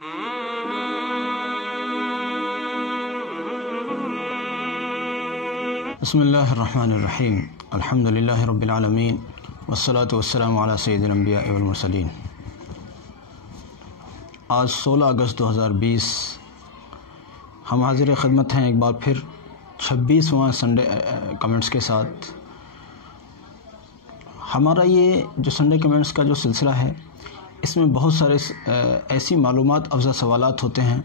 بسم اللہ الرحمن الرحیم الحمدللہ رب العالمین والصلاة والسلام علی سید الانبیاء والمرسلین۔ آج 16 اگست 2020 ہم حاضر خدمت ہیں ایک بار پھر 26واں سنڈے کمنٹس کے ساتھ۔ ہمارا یہ جو سنڈے کمنٹس کا جو سلسلہ ہے، اس میں بہت سارے ایسی معلومات افزا سوالات ہوتے ہیں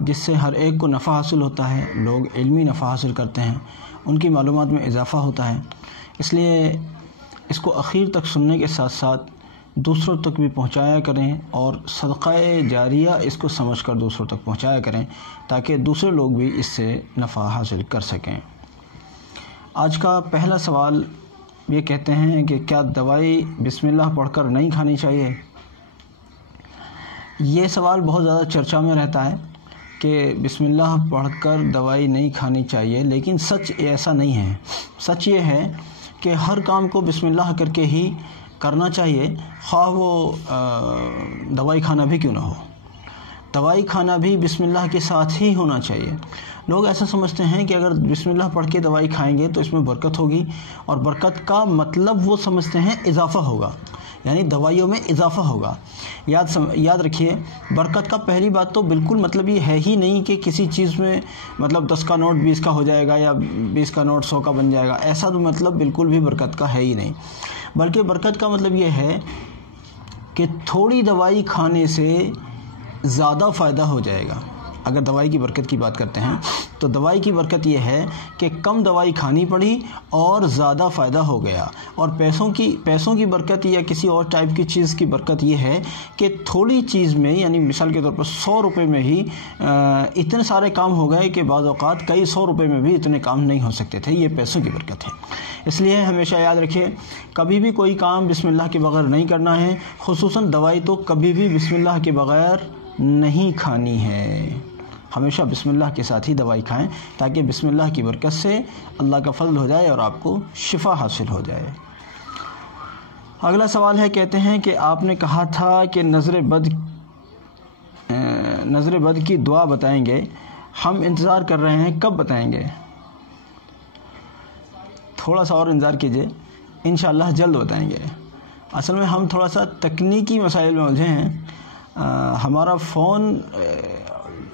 جس سے ہر ایک کو نفع حاصل ہوتا ہے، لوگ علمی نفع حاصل کرتے ہیں، ان کی معلومات میں اضافہ ہوتا ہے۔ اس لیے اس کو اخیر تک سننے کے ساتھ ساتھ دوسروں تک بھی پہنچایا کریں اور صدقہ جاریہ اس کو سمجھ کر دوسروں تک پہنچایا کریں تاکہ دوسرے لوگ بھی اس سے نفع حاصل کر سکیں۔ آج کا پہلا سوال یہ کہتے ہیں کہ کیا دوائی بسم اللہ پڑھ کر نہیں کھانی چاہیے؟ یہ سوال بہت زیادہ چرچا میں رہتا ہے کہ بسم اللہ پڑھ کر دوائی نہیں کھانی چاہیے، لیکن سچ ایسا نہیں ہے۔ سچ یہ ہے کہ ہر کام کو بسم اللہ کر کے ہی کرنا چاہیے، خواہ وہ دوائی کھانا بھی کیوں نہ ہو۔ دوائی کھانا بھی بسم اللہ کے ساتھ ہی ہونا چاہیے۔ لوگ ایسا سمجھتے ہیں کہ اگر بسم اللہ پڑھ کے دوائی کھائیں گے تو اس میں برکت ہوگی، اور برکت کا مطلب وہ سمجھتے ہیں اضافہ ہوگا، یعنی دوائیوں میں اضافہ ہوگا۔ یاد رکھیے، برکت کا پہلی بات تو بالکل مطلب یہ ہے ہی نہیں کہ کسی چیز میں مطلب 10 کا نوٹ 20 کا ہو جائے گا یا 20 کا نوٹ 100 کا بن جائے گا، ایسا تو مطلب بالکل بھی برکت کا ہے ہی نہیں۔ بلکہ برکت کا مطلب یہ ہے کہ تھوڑی دوائی کھانے سے زیادہ فائدہ ہو جائے گا۔ اگر دوائی کی برکت کی بات کرتے ہیں تو دوائی کی برکت یہ ہے کہ کم دوائی کھانی پڑی اور زیادہ فائدہ ہو گیا۔ اور پیسوں کی برکت یا کسی اور ٹائپ کی چیز کی برکت یہ ہے کہ تھوڑی چیز میں، یعنی مثال کے طور پر 100 روپے میں ہی اتنے سارے کام ہو گئے کہ بعض اوقات کئی 100 روپے میں بھی اتنے کام نہیں ہو سکتے تھے۔ یہ پیسوں کی برکت ہے۔ اس لیے ہمیشہ یاد رکھیے، کبھی بھی کوئی کام بسم اللہ کے بغیر نہیں کرنا ہے، خصوصاً دوائی تو کبھی بھی بسم اللہ کے بغیر نہیں کھانی ہے۔ ہمیشہ بسم اللہ کے ساتھ ہی دوائی کھائیں تاکہ بسم اللہ کی برکت سے اللہ کا فضل ہو جائے اور آپ کو شفا حاصل ہو جائے۔ اگلا سوال ہے، کہتے ہیں کہ آپ نے کہا تھا کہ نظر بد کی دعا بتائیں گے، ہم انتظار کر رہے ہیں، کب بتائیں گے؟ تھوڑا سا اور انتظار کیجئے، انشاءاللہ جلد بتائیں گے۔ اصل میں ہم تھوڑا سا تکنیکی مسائل میں الجھے ہیں، ہمارا فون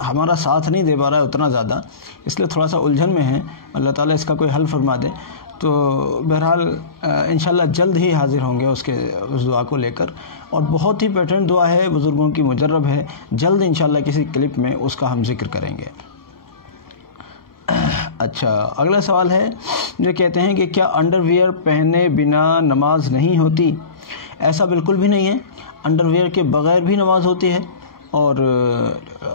ہمارا ساتھ نہیں دے پا رہا ہے اتنا زیادہ، اس لیے تھوڑا سا الجھن میں ہیں۔ اللہ تعالیٰ اس کا کوئی حل فرما دے تو بہرحال انشاءاللہ جلد ہی حاضر ہوں گے اس دعا کو لے کر، اور بہت ہی پیٹرن دعا ہے، بزرگوں کی مجرب ہے۔ جلد انشاءاللہ کسی کلپ میں اس کا ہم ذکر کریں گے۔ اچھا، اگلا سوال ہے جو کہتے ہیں کہ کیا انڈر ویئر پہنے بنا نماز نہیں ہوتی؟ ایسا بالکل بھی نہیں ہے، انڈر ویئر کے بغیر بھی نماز ہوتی ہے، اور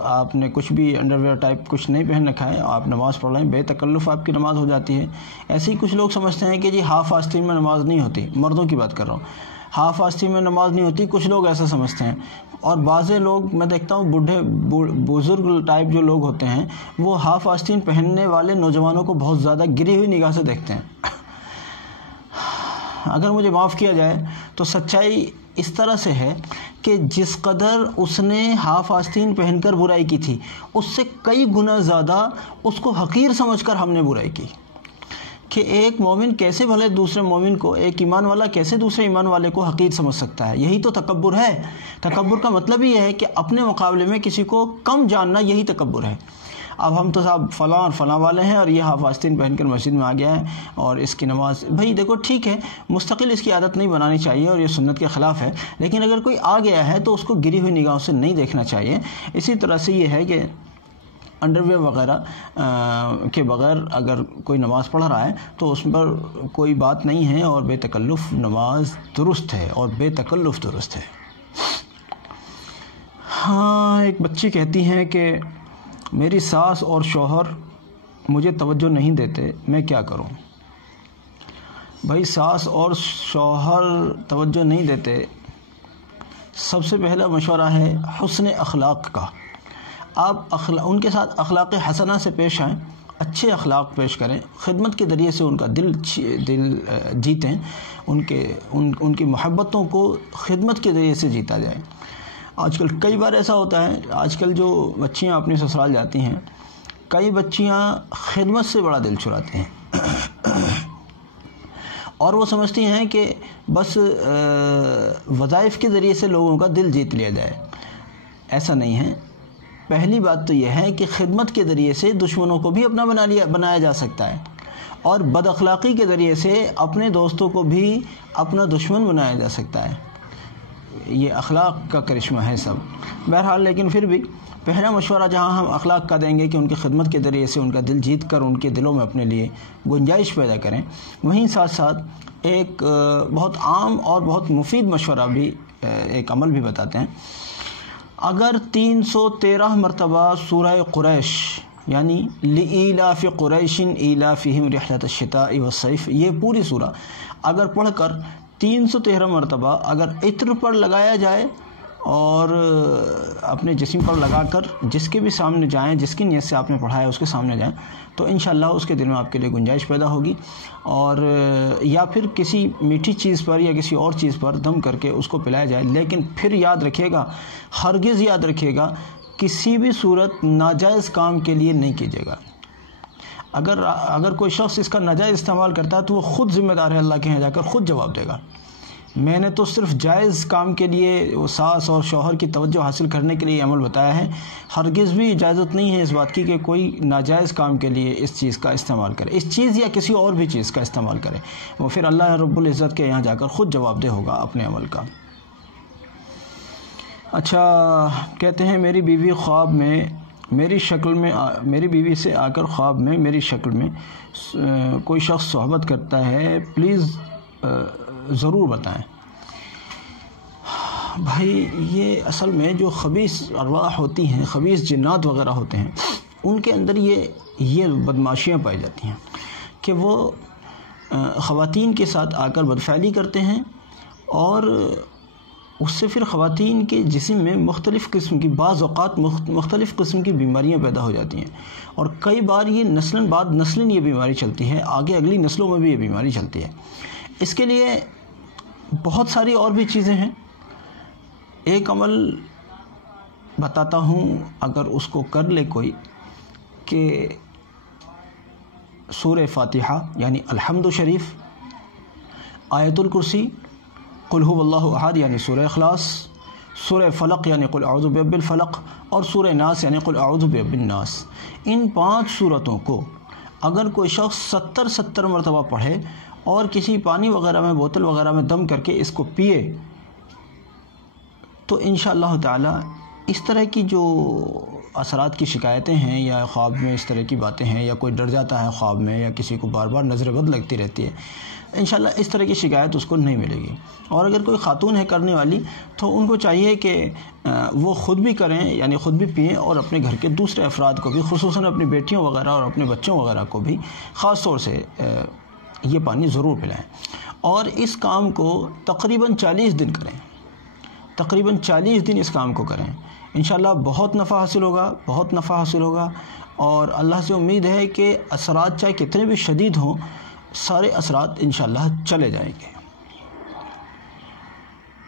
آپ نے کچھ بھی انڈر ویئر ٹائپ کچھ نہیں پہن رکھا ہے، آپ نماز پڑھ رہے ہیں، بے تکلف آپ کی نماز ہو جاتی ہے۔ ایسے ہی کچھ لوگ سمجھتے ہیں کہ جی ہاف آستین میں نماز نہیں ہوتی، مردوں کی بات کر رہا ہوں، ہاف آستین میں نماز نہیں ہوتی، کچھ لوگ ایسا سمجھتے ہیں۔ اور بعض لوگ میں دیکھتا ہوں بزرگ ٹائپ جو لوگ ہوتے ہیں، وہ ہاف آستین پہننے والے نوجوانوں کو بہت زیادہ گری ہوئی نگاہ سے دیکھتے ہیں۔ اگر مجھے معاف کیا جائے تو سچائی اس طرح سے ہے کہ جس قدر اس نے ہاف آستین پہن کر برائی کی تھی، اس سے کئی گنا زیادہ اس کو حقیر سمجھ کر ہم نے برائی کی۔ کہ ایک مومن کیسے بھلے دوسرے مومن کو، ایک ایمان والا کیسے دوسرے ایمان والے کو حقیر سمجھ سکتا ہے؟ یہی تو تکبر ہے۔ تکبر کا مطلب یہ ہے کہ اپنے مقابلے میں کسی کو کم جاننا، یہی تکبر ہے۔ اب ہم تو صاحب فلاں اور فلاں والے ہیں اور یہ ہاف آستین پہن کر مسجد میں آ گیا ہے اور اس کی نماز، بھائی دیکھو ٹھیک ہے، مستقل اس کی عادت نہیں بنانی چاہیے اور یہ سنت کے خلاف ہے، لیکن اگر کوئی آ گیا ہے تو اس کو گری ہوئی نگاہوں سے نہیں دیکھنا چاہیے۔ اسی طرح سے یہ ہے کہ انڈر ویئر وغیرہ کے بغیر اگر کوئی نماز پڑھ رہا ہے تو اس پر کوئی بات نہیں ہے، اور بے تکلف نماز درست ہے، اور بے تکلف درست ہے۔ ہاں، ایک بچی کہتی ہیں کہ میری ساس اور شوہر مجھے توجہ نہیں دیتے، میں کیا کروں؟ بھائی ساس اور شوہر توجہ نہیں دیتے، سب سے پہلا مشورہ ہے حسن اخلاق کا۔ آپ ان کے ساتھ اخلاق حسنہ سے پیش آئیں، اچھے اخلاق پیش کریں، خدمت کے ذریعے سے ان کا دل جیتیں، ان کی محبتوں کو خدمت کے ذریعے سے جیتا جائے۔ آج کل کئی بار ایسا ہوتا ہے، آج کل جو بچیاں اپنے سسرال جاتی ہیں، کئی بچیاں خدمت سے بڑا دل چراتے ہیں اور وہ سمجھتی ہیں کہ بس وظائف کے ذریعے سے لوگوں کا دل جیت لیا جائے۔ ایسا نہیں ہے۔ پہلی بات تو یہ ہے کہ خدمت کے ذریعے سے دشمنوں کو بھی اپنا بنایا جا سکتا ہے، اور بد اخلاقی کے ذریعے سے اپنے دوستوں کو بھی اپنا دشمن بنایا جا سکتا ہے۔ یہ اخلاق کا کرشمہ ہے سب۔ بہرحال لیکن پھر بھی پہلا مشورہ جہاں ہم اخلاق کا دیں گے کہ ان کی خدمت کے ذریعے سے ان کا دل جیت کر ان کے دلوں میں اپنے لیے گنجائش پیدا کریں، وہیں ساتھ ساتھ ایک بہت عام اور بہت مفید مشورہ بھی، ایک عمل بھی بتاتے ہیں۔ اگر 313 مرتبہ سورہ قریش یعنی لإیلاف قریش ایلافہم رحلۃ الشتاء والصیف، یہ پوری سورہ اگر پڑھ کر 313 مرتبہ اگر عطر پر لگایا جائے اور اپنے جسم پر لگا کر جس کے بھی سامنے جائیں، جس کی نیت سے آپ نے پڑھا ہے اس کے سامنے جائیں، تو انشاءاللہ اس کے دل میں آپ کے لیے گنجائش پیدا ہوگی، اور یا پھر کسی میٹھی چیز پر یا کسی اور چیز پر دم کر کے اس کو پلایا جائے۔ لیکن پھر یاد رکھیے گا، ہرگز یاد رکھیے گا، کسی بھی صورت ناجائز کام کے لیے نہیں کیجیے گا۔ اگر کوئی شخص اس کا ناجائز استعمال کرتا ہے تو وہ خود ذمہ دار ہے، اللہ کے یہاں جا کر خود جواب دے گا۔ میں نے تو صرف جائز کام کے لیے وہ ساس اور شوہر کی توجہ حاصل کرنے کے لیے عمل بتایا ہے، ہرگز بھی اجازت نہیں ہے اس بات کی کہ کوئی ناجائز کام کے لیے اس چیز کا استعمال کرے، اس چیز یا کسی اور بھی چیز کا استعمال کرے، وہ پھر اللہ رب العزت کے یہاں جا کر خود جواب دہ ہوگا اپنے عمل کا۔ اچھا، کہتے ہیں میری بیوی خواب میں میری بیوی سے آ کر خواب میں میری شکل میں کوئی شخص صحبت کرتا ہے، پلیز ضرور بتائیں۔ بھائی یہ اصل میں جو خبیث ارواح ہوتی ہیں، خبیث جنات وغیرہ ہوتے ہیں، ان کے اندر یہ بدماشیاں پائی جاتی ہیں کہ وہ خواتین کے ساتھ آ کر بدفعلی کرتے ہیں، اور اس سے پھر خواتین کے جسم میں مختلف قسم کی، بعض اوقات مختلف قسم کی بیماریاں پیدا ہو جاتی ہیں، اور کئی بار یہ نسلاً بعد نسلاً یہ بیماری چلتی ہے، آگے اگلی نسلوں میں بھی یہ بیماری چلتی ہے۔ اس کے لیے بہت ساری اور بھی چیزیں ہیں۔ ایک عمل بتاتا ہوں، اگر اس کو کر لے کوئی، کہ سورہ فاتحہ یعنی الحمد شریف، آیت الکرسی، قل هو اللہ احد یعنی سورہ اخلاص، سورہ فلق یعنی قل اعوذ برب الفلق، اور سورہ ناس یعنی قل اعوذ برب الناس، ان 5 صورتوں کو اگر کوئی شخص 70 مرتبہ پڑھے اور کسی پانی وغیرہ میں، بوتل وغیرہ میں دم کر کے اس کو پیے، تو انشاءاللہ تعالی اس طرح کی جو اثرات کی شکایتیں ہیں، یا خواب میں اس طرح کی باتیں ہیں، یا کوئی ڈر جاتا ہے خواب میں، یا کسی کو بار بار نظر بد لگتی رہتی ہے، انشاءاللہ اس طرح کی شکایت اس کو نہیں ملے گی۔ اور اگر کوئی خاتون ہے کرنے والی، تو ان کو چاہیے کہ وہ خود بھی کریں، یعنی خود بھی پئیں، اور اپنے گھر کے دوسرے افراد کو بھی، خصوصاً اپنی بیٹیوں وغیرہ اور اپنے بچوں وغیرہ کو بھی خاص طور سے یہ پانی ضرور پلائیں، اور اس کام کو تقریباً 40 دن کریں، تقریباً 40 دن اس کام کو کریں، انشاءاللہ بہت نفع حاصل ہوگا، بہت نفع حاصل ہوگا، اور اللہ سے امید ہے کہ اثرات چاہے کتنے بھی شدید ہوں، سارے اثرات انشاءاللہ چلے جائیں گے۔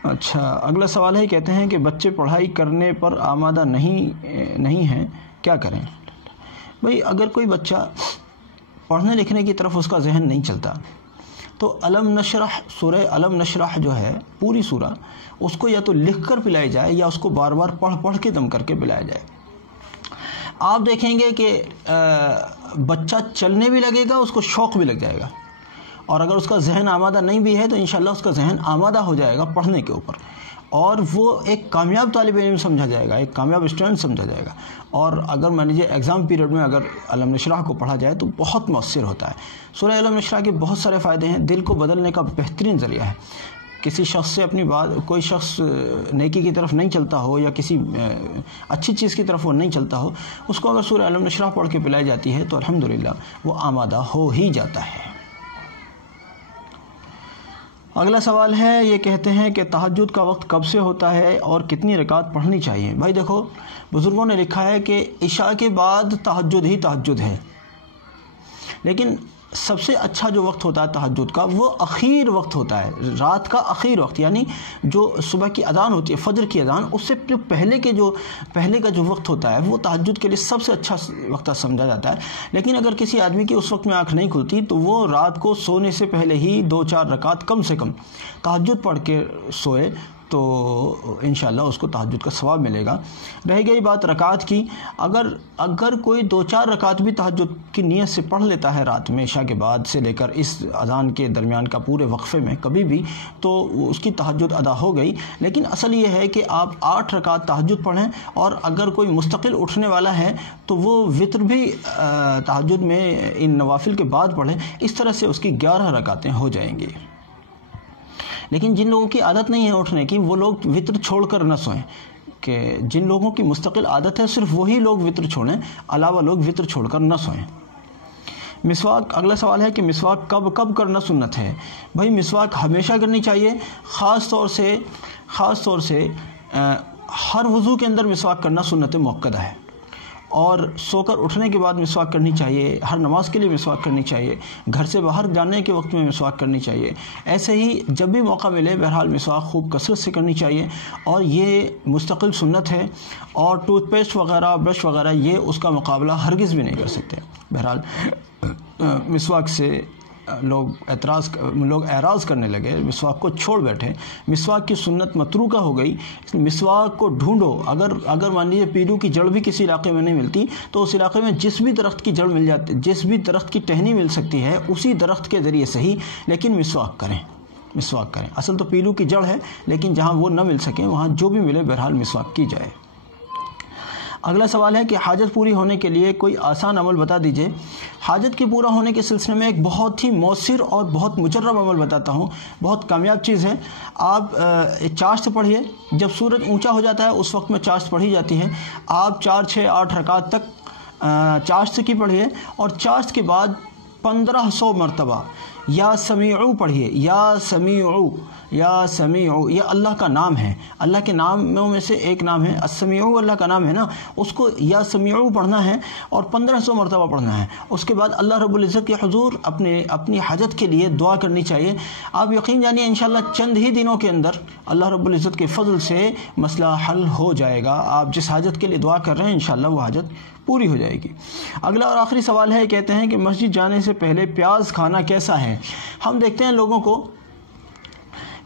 اچھا، اگلا سوال ہے، کہتے ہیں کہ بچے پڑھائی کرنے پر آمادہ نہیں ہیں، کیا کریں؟ بھئی اگر کوئی بچہ پڑھنے لکھنے کی طرف اس کا ذہن نہیں چلتا، تو علم نشرح، سورہ علم نشرح جو ہے پوری سورہ، اس کو یا تو لکھ کر پلائی جائے، یا اس کو بار بار پڑھ کے دم کر کے پلایا جائے۔ آپ دیکھیں گے کہ بچہ چلنے بھی لگے گا، اس کو شوق بھی لگ جائے گا، اور اگر اس کا ذہن آمادہ نہیں بھی ہے تو انشاءاللہ اس کا ذہن آمادہ ہو جائے گا پڑھنے کے اوپر، اور وہ ایک کامیاب طالب علم سمجھا جائے گا، ایک کامیاب اسٹوڈنٹ سمجھا جائے گا۔ اور اگر مان لیجیے ایگزام پیریڈ میں اگر علم نشرح کو پڑھا جائے تو بہت مؤثر ہوتا ہے۔ سورہ علم نشرح کے بہت سارے فائدے ہیں، دل کو بدلنے کا بہترین ذریعہ ہے۔ کسی شخص سے اپنی بات، کوئی شخص نیکی کی طرف نہیں چلتا ہو، یا کسی اچھی چیز کی طرف وہ نہیں چلتا ہو، اس کو اگر سورہ علم نشرح پڑھ کے پلائی جاتی ہے تو الحمدللہ وہ آمادہ ہو ہی جاتا ہے۔ اگلا سوال ہے، یہ کہتے ہیں کہ تہجد کا وقت کب سے ہوتا ہے اور کتنی رکعت پڑھنی چاہیے؟ بھائی دیکھو، بزرگوں نے لکھا ہے کہ عشاء کے بعد تہجد ہی تہجد ہے، لیکن سب سے اچھا جو وقت ہوتا ہے تہجد کا وہ اخیر وقت ہوتا ہے، رات کا اخیر وقت، یعنی جو صبح کی اذان ہوتی ہے، فجر کی اذان، اس سے پہلے کا جو وقت ہوتا ہے وہ تہجد کے لیے سب سے اچھا وقت سمجھا جاتا ہے۔ لیکن اگر کسی آدمی کی اس وقت میں آنکھ نہیں کھلتی تو وہ رات کو سونے سے پہلے ہی 2-4 رکعت کم سے کم تہجد پڑھ کے سوئے تو انشاءاللہ اس کو تہجد کا ثواب ملے گا۔ رہ گئی بات رکعت کی، اگر کوئی 2-4 رکعت بھی تہجد کی نیت سے پڑھ لیتا ہے رات میں عشاء کے بعد سے لے کر اس اذان کے درمیان کا پورے وقفے میں کبھی بھی، تو اس کی تہجد ادا ہو گئی۔ لیکن اصل یہ ہے کہ آپ 8 رکعت تہجد پڑھیں، اور اگر کوئی مستقل اٹھنے والا ہے تو وہ وتر بھی تہجد میں ان نوافل کے بعد پڑھیں، اس طرح سے اس کی 11 رکعتیں ہو جائیں گی۔ لیکن جن لوگوں کی عادت نہیں ہے اٹھنے کی، وہ لوگ وتر چھوڑ کر نہ سوئیں، کہ جن لوگوں کی مستقل عادت ہے صرف وہی لوگ وتر چھوڑیں، علاوہ لوگ وتر چھوڑ کر نہ سوئیں۔ مسواک، اگلا سوال ہے کہ مسواک کب کرنا سنت ہے؟ بھائی مسواک ہمیشہ کرنی چاہیے، خاص طور سے ہر وضو کے اندر مسواک کرنا سنت مؤکدہ ہے، اور سو کر اٹھنے کے بعد مسواک کرنی چاہیے، ہر نماز کے لیے مسواک کرنی چاہیے، گھر سے باہر جانے کے وقت میں مسواک کرنی چاہیے، ایسے ہی جب بھی موقع ملے بہرحال مسواک خوب کثرت سے کرنی چاہیے، اور یہ مستقل سنت ہے، اور ٹوتھ پیسٹ وغیرہ، برش وغیرہ یہ اس کا مقابلہ ہرگز بھی نہیں کر سکتے۔ بہرحال مسواک سے لوگ اعراض کرنے لگے، مسواک کو چھوڑ بیٹھے، مسواک کی سنت متروکہ ہو گئی۔ مسواک کو ڈھونڈو، اگر مان لیجیے پیلو کی جڑ بھی کسی علاقے میں نہیں ملتی تو اس علاقے میں جس بھی درخت کی جڑ مل جاتی، جس بھی درخت کی ٹہنی مل سکتی ہے اسی درخت کے ذریعے صحیح، لیکن مسواک کریں۔ اصل تو پیلو کی جڑ ہے، لیکن جہاں وہ نہ مل سکیں وہاں جو بھی ملے بہرحال مسواک کی جائے۔ اگلا سوال ہے کہ حاجت پوری ہونے کے لیے کوئی آسان عمل بتا دیجئے۔ حاجت کے پورا ہونے کے سلسلے میں ایک بہت ہی مؤثر اور بہت مجرب عمل بتاتا ہوں، بہت کامیاب چیز ہے۔ آپ چاشت پڑھیے، جب سورج اونچا ہو جاتا ہے اس وقت میں چاشت پڑھی جاتی ہے، آپ 4، 6، 8 رکعت تک چاشت کی پڑھیے، اور چاشت کے بعد 1500 مرتبہ یا سمیعو پڑھیے، یا سمیعو، یہ اللہ کا نام ہے، اللہ کے ناموں میں سے ایک نام ہے السمیعو، اللہ کا نام ہے نا، اس کو یا سمیعو پڑھنا ہے اور 1500 مرتبہ پڑھنا ہے۔ اس کے بعد اللہ رب العزت کے حضور اپنی حاجت کے لیے دعا کرنی چاہیے۔ آپ یقین جانیے انشاءاللہ چند ہی دنوں کے اندر اللہ رب العزت کے فضل سے مسئلہ حل ہو جائے گا۔ آپ جس حاجت کے لیے دعا کر رہے ہیں انشاءاللہ وہ حاجت پوری ہو جائے گی۔ اگلا اور آخری سوال ہے، کہتے ہیں کہ مسجد جانے سے پہلے پیاز کھانا کیسا ہے؟ ہم دیکھتے ہیں لوگوں کو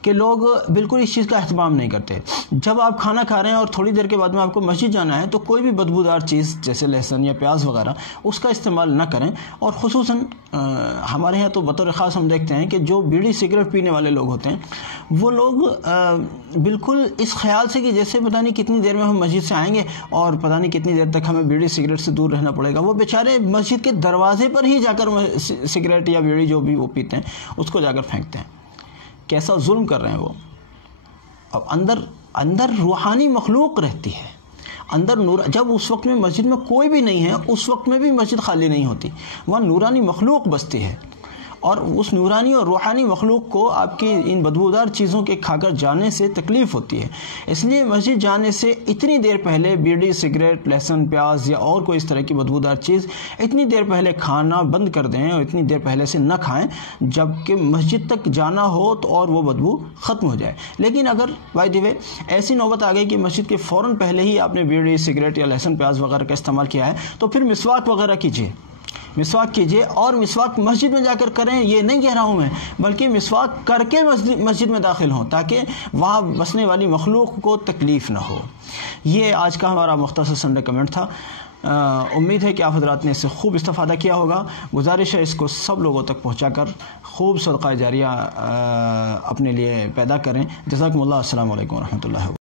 کہ لوگ بالکل اس چیز کا اہتمام نہیں کرتے۔ جب آپ کھانا کھا رہے ہیں اور تھوڑی دیر کے بعد میں آپ کو مسجد جانا ہے تو کوئی بھی بدبودار چیز جیسے لہسن یا پیاز وغیرہ اس کا استعمال نہ کریں، اور خصوصاً ہمارے یہاں تو بطور خاص ہم دیکھتے ہیں کہ جو بیڑی سگریٹ پینے والے لوگ ہوتے ہیں وہ لوگ بالکل اس خیال سے کہ جیسے پتہ نہیں کتنی دیر میں ہم مسجد سے آئیں گے اور پتہ نہیں کتنی دیر تک ہمیں بیڑی سگریٹ سے دور رہنا پڑے گا، وہ بیچارے مسجد کے دروازے پر ہی جا کر سگریٹ یا بیڑی جو بھی وہ پیتے ہیں اس کو جا کر پھینکتے ہیں۔ کیسا ظلم کر رہے ہیں وہ۔ اب اندر روحانی مخلوق رہتی ہے، اندر نور، جب اس وقت میں مسجد میں کوئی بھی نہیں ہے اس وقت میں بھی مسجد خالی نہیں ہوتی، وہاں نورانی مخلوق بستی ہے، اور اس نورانی اور روحانی مخلوق کو آپ کی ان بدبودار چیزوں کے کھا کر جانے سے تکلیف ہوتی ہے۔ اس لیے مسجد جانے سے اتنی دیر پہلے بیڑی سگریٹ، لہسن، پیاز یا اور کوئی اس طرح کی بدبودار چیز اتنی دیر پہلے کھانا بند کر دیں، اور اتنی دیر پہلے سے نہ کھائیں جب کہ مسجد تک جانا ہو تو اور وہ بدبو ختم ہو جائے۔ لیکن اگر بائی دی وے ایسی نوبت آ گئی کہ مسجد کے فوراً پہلے ہی آپ نے بیڑی سگریٹ یا لہسن پیاز وغیرہ کا استعمال کیا ہے تو پھر مسواک وغیرہ کیجیے، مسواک کیجیے، اور مسواک مسجد میں جا کر کریں، یہ نہیں کہہ رہا ہوں میں، بلکہ مسواک کر کے مسجد میں داخل ہوں تاکہ وہاں بسنے والی مخلوق کو تکلیف نہ ہو۔ یہ آج کا ہمارا مختصر سنڈے کمنٹ تھا۔ امید ہے کہ آپ حضرات نے اس سے خوب استفادہ کیا ہوگا۔ گزارش ہے اس کو سب لوگوں تک پہنچا کر خوب صدقہ جاریہ اپنے لیے پیدا کریں۔ جزاکم اللہ، السلام علیکم ورحمۃ اللہ۔